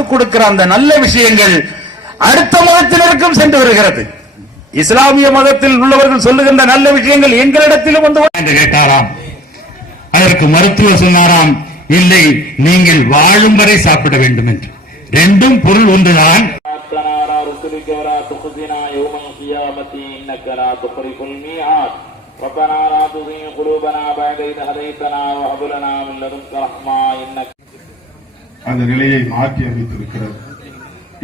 கற்றுக் கொடுக்கிற அந்த நல்ல விஷயங்கள் அடுத்த மதத்தினருக்கும் சென்று வருகிறது. இஸ்லாமிய மதத்தில் உள்ளவர்கள் சொல்லுகின்ற நல்ல விஷயங்கள் எங்களிடத்திலும் வந்து என்று கேட்டாராம். அதற்கு மருத்துவர் சொன்னாராம், இல்லை, நீங்கள் வாழும் வரை சாப்பிட வேண்டும் என்று. ரெண்டும் பொருள் ஒன்றுதான். அந்த நிலையை மாற்றி அமைத்திருக்கிறது.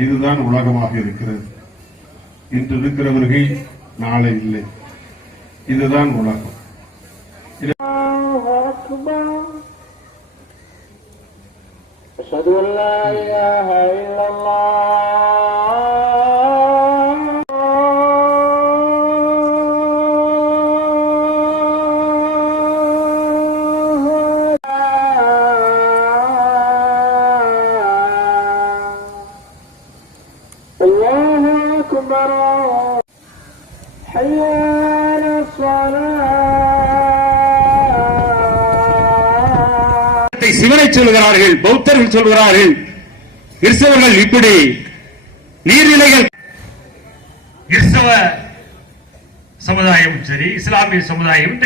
இதுதான் உலகமாக இருக்கிறது. இன்று இருக்கிறவர்கள் நாளை இல்லை. இதுதான் உலகம். சிவனை சொல்கிறார்கள், பௌத்தர்கள் சொல்கிறார்கள், கிறிஸ்தவர்கள் இப்படி நீர்நிலைகள். கிறிஸ்தவ சமுதாயம் சரி, இஸ்லாமிய சமுதாயம்